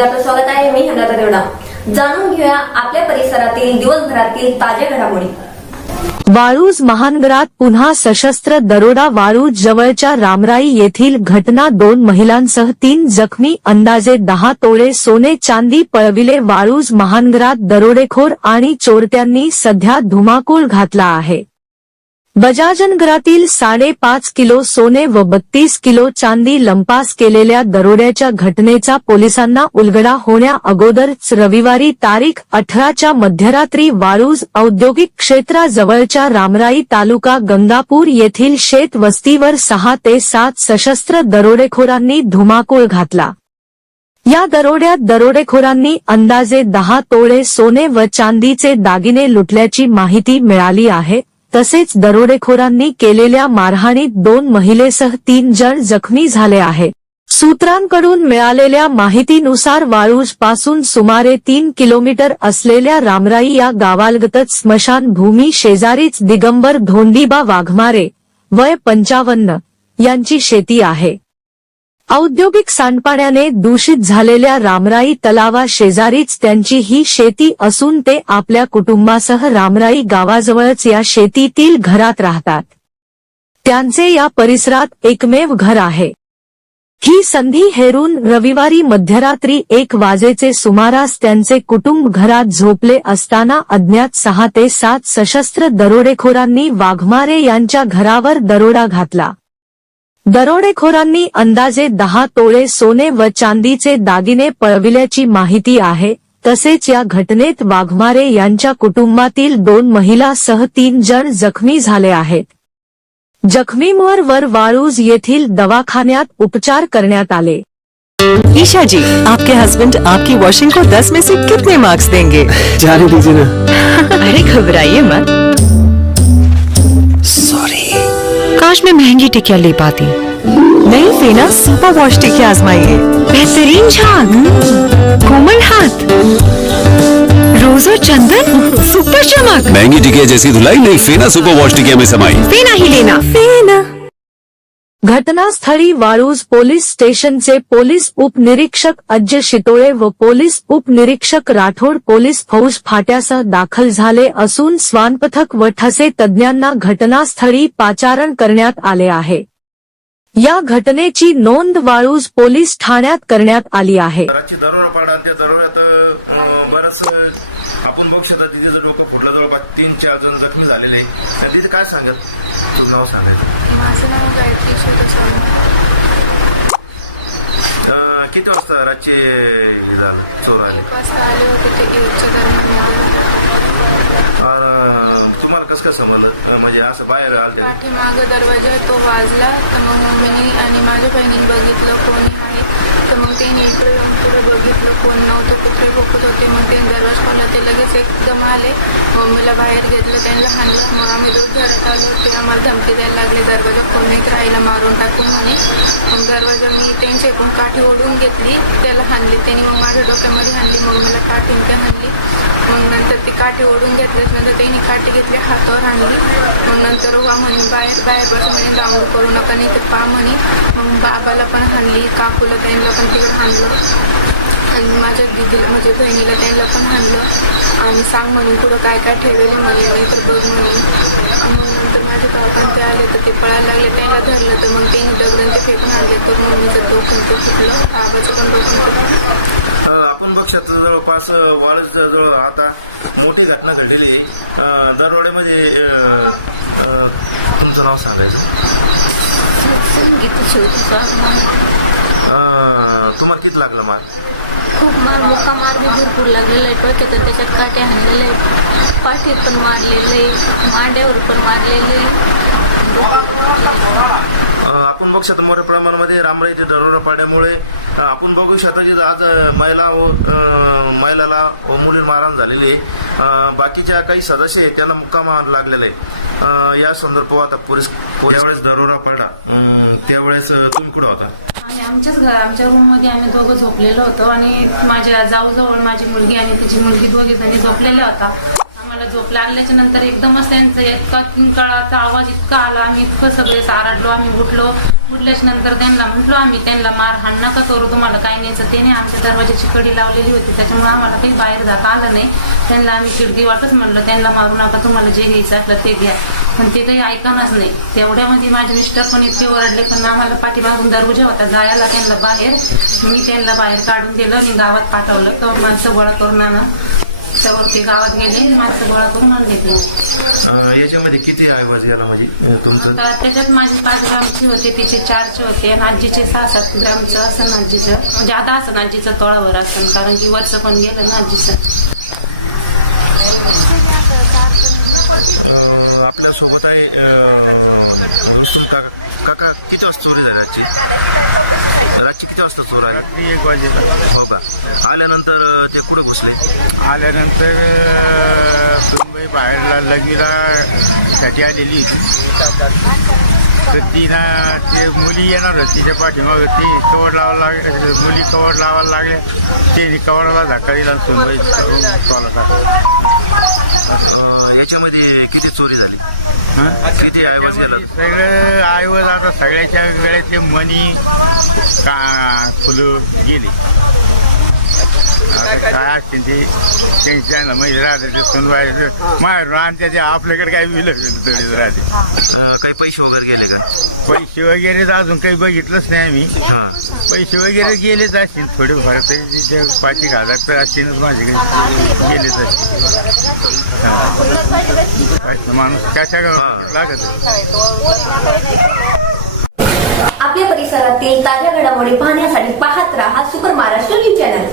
मध्ये आपलं स्वागत आहे. मी हेमलता देवडा. जाणून घेऊया आपल्या परिसरातील दिवसभरातील ताज्या घडामोडी. वाळूज महानगरात पुन्हा सशस्त्र दरोडा वाळूज जवळच्या रामराई येथील घटना दोन महिलांसह तीन जखमी अंदाजे दहा तोळे सोने चांदी पळविले वाळूज महानगरात दरोडेखोर आणि चोरट्यांनी सध्या धुमाकूळ घातला आहे. बजाजनगरातील साडेपाच किलो सोने व बत्तीस किलो चांदी लंपास केलेल्या दरोड्याच्या घटनेचा पोलिसांना उलगडा होण्या अगोदरच रविवारी तारीख अठराच्या मध्यरात्री वाळूज औद्योगिक क्षेत्राजवळच्या रामराई तालुका गंगापूर येथील शेत वस्तीवर सहा ते सात सशस्त्र दरोडेखोरांनी धुमाकूळ घातला. या दरोड्यात दरोडेखोरांनी अंदाजे दहा तोळे सोने व चांदीचे दागिने लुटल्याची माहिती मिळाली आहे. तसेच दरोडेखोरांनी केलेल्या मारहाणीत दोन महिलेसह तीन जण जखमी झाले आहेत. सूत्रांकडून मिळालेल्या माहितीनुसार वाळूजपासून सुमारे तीन किलोमीटर असलेल्या रामराई या गावालगतच स्मशानभूमी शेजारीच दिगंबर धोंडीबा वाघमारे वय पंचावन्न यांची शेती आहे. औद्योगिक सांडपाण्याने दूषित झालेल्या रामराई तलावा शेजारीच त्यांची ही शेती असून ते आपल्या कुटुंबासह रामराई गावाजवळच या शेतीतील घरात राहतात. त्यांचे या परिसरात एकमेव घर आहे. ही संधी हेरून रविवारी मध्यरात्री एक वाजेचे सुमारास त्यांचे कुटुंब घरात झोपले असताना अज्ञात सहा ते सात सशस्त्र दरोडेखोरांनी वाघमारे यांच्या घरावर दरोडा घातला. दरोडेखोरांनी अंदाजे दहा तोळे सोने व चांदीचे दागिने पळविल्याची माहिती आहे. तसेच या घटनेत वाघमारे यांच्या कुटुंबातील दोन महिलासह तीन जण जखमी झाले आहेत. जखमींवर वर वाळूज येथील दवाखान्यात उपचार करण्यात आले. ईशा जी आपके हस्बैंड आपकी वॉशिंग को 10 में से कितने मार्क्स देंगे? जाने दीजिए ना। अरे घबराइए मत। काश मैं महँगी टिकिया ले पाती। नई फेना सुपर वॉश टिकिया आजमाइए बेहतरीन झाग। कोमल हाथ। रोज और चंदन। सुपर चमक। महँगी टिकिया जैसी धुलाई नई फेना सुपर वॉश टिकिया में समाई। फेना ही लेना। फेना। घटनास्थळी वाळूज पोलीस स्टेशनचे पोलीस उपनिरीक्षक अज्य शितोळे व पोलीस उपनिरीक्षक राठोड पोलीस फौज फाट्यासह दाखल झाले असून स्वानपथक व ठसे तज्ज्ञांना घटनास्थळी पाचारण करण्यात आले आहे. या घटनेची नोंद वाळूज पोलीस ठाण्यात करण्यात आली आहे घराची दरोडा पाडा आणि त्या दरोड्यात अं, बरंच आपण बघू शकता तिथे जर डोकं फुटलं जवळपास तीन चार जण जखमी झालेले आहे. तर तिथे काय सांगत? तुझं नाव सांगायचं माझं नाव गायत्री अं, किती वाजता रातचे हे झालं? चोर आले. एक वाजता आले होते ते एकच्या दरम्यान अं, तुम्हाला कसं काय समजलं म्हणजे असं बाहेर आलं पाठीमागं दरवाजा तो वाजला. तर मग मम्मीने आणि माझ्या बहिणीने बघितलं कोणी आहे? तर मग त्यांनी इकडे येऊन पुढे बघितलं कोण नव्हतं कुत्रे भोकत होते. मग त्यांनी दरवाज खोलला ते लगेच एकदम आले. मम्मीला बाहेर घेतलं त्यांना हाणलं. मग आम्ही दोघ घरात आलो ते आम्हाला धमकी द्यायला लागले दरवाजा खोलण्यात राहिला मारून टाकून म्हणे. मग दरवाजा मी त्यांची एकूण काठी ओढून घेतली. त्याला हाणली त्यांनी. मग माझ्या डोक्यामध्ये हाणली. मम्मीला काठीन ते हाणली. मग नंतर ती काठी ओढून घेतल्याच्यानंतर त्यांनी काठी घेतली हातावर आणली मग नंतर वा म्हणे बाहेर बाहेर बसून म्हणे डांगू करू नका नाही तर पा म्हणे. मग बाबाला पण हाणली काकूला त्यांना पण तिकडे हाणलं. आणि माझ्या दिदीला म्हणजे बहिणीला त्यांना पण हाणलं. आणि सांग म्हणून पुढं काय काय ठेवलेले म्हणे नाही तर बघ म्हणे मग नंतर माझे काका ते आले तर ते पळायला लागले त्यांना धरलं तर मग त्यांनी दगडून ते फेकून आणले तर मम्मीचं डोकं ते फुटलं बाबाचं पण डोकं फुटलं. आपण शकतो जवळपास वाळूच्या जवळ आता मोठी घटना घडलेली दरोड्यामध्ये तुमचं नाव सांगायचं. तुम्हाला किती लागलं मार खूप मार मुक्का मार बी भरपूर लागलेला आहे डोक्यात तर त्याच्यात काटे आणलेले आहेत. पाठीत पण मारलेले मांड्यावर पण मारलेले आपण बघू शकतो मोठ्या प्रमाणामध्ये रामराई ते दरोडा पाडल्यामुळे अ, आपण बघू शकतो की आज महिला व महिलाला व मुली मारहाण झालेली आहे. बाकीच्या काही सदस्य आहेत त्यांना मुक्का मार लागलेला आहे. या संदर्भात आता पोलीस त्यावेळेस दरोडा पडला अम, त्यावेळेस तुम्ही कुठं होता? आणि आमच्याच घर आमच्या रूममध्ये आम्ही दोघं झोपलेलो होतो आणि माझ्या जाऊजवळ माझी मुलगी आणि तिची मुलगी दोघे जणी झोपलेल्या होता. आम्हाला झोप लागल्याच्या नंतर एकदमच त्यांचा इतका किंकाळाचा आवाज इतका आला. आम्ही इतकं सगळे साराडलो आम्ही उठलो. उठल्याच्या नंतर त्यांना म्हटलो आम्ही त्यांना मार हाण नका करू तुम्हाला काय न्यायचं त्याने आमच्या दरवाजाची कडी लावलेली होती त्याच्यामुळे आम्हाला काही बाहेर जाता आलं नाही. त्यांना आम्ही खिडकी वाटच म्हणलं त्यांना मारू नका तुम्हाला जे घ्यायचं असलं ते घ्या. पण ते काही ऐकणच नाही. तेवढ्यामध्ये म्हणजे माझे मिस्टर पण इतके ओरडले पण आम्हाला पाठीमागून दरवाजा होता जायला त्यांना बाहेर. मी त्यांना बाहेर काढून दिलं आणि गावात पाठवलं. तर माणसं गोळा करून आणा. त्यावर ते गावात गेले आणि माणसं गोळा करून आणले ते अं, याच्यामध्ये किती ऐवज याला म्हणजे अं, तुमचं? तर त्याच्यात माझे पाच ग्रामचे होते तिचे चारचे होते आणि आजीचे सहा सात ग्रामचं असं आजीचं. म्हणजे आता असं आजीचं तोळावर असतं कारण की वर्ष पण गेलं ना आजीचं. अं, आपल्यासोबत आहे अं, दोस्तून काका काका किती वाजता चोरी झाली आजची? रातची किती वाजता चोर आली? रात्री एक वाजेला हो का आल्यानंतर ते कुठे घुसले आल्यानंतर सुनबाई बाहेरला लगीला साठी आलेली होती. तर तिनं ते मुली येणार होती तिच्या पाठीमाग ती कवर लावायला लागले मुली कवर लावायला लागल्या ते कवराला धक्का दिला सुनबाई याच्यामध्ये किती चोरी झाली? किती गेला? सगळं आईवर आता सगळ्याच्या गळ्यातले मणी का फुलं गेले. काय असते ते? त्यांच्या माहिती राहते ते सुनवायचं माहेर आणते ते आपल्याकडे काय विलं थोडी राहते. अं, काही पैसे वगैरे गेले का? पैसे वगैरे तर अजून काही बघितलंच नाही आम्ही. हा. पैसे वगैरे गेलेच असतील थोडे फार तरी ते पाच एक हजार तर असतीलच माझे गेलेच असतील. हा. असं माणूस कशा लागत? आपल्या परिसरातील ताज्या घडामोडी पाहण्यासाठी पाहत राहा सुपर महाराष्ट्र न्यूज चॅनल.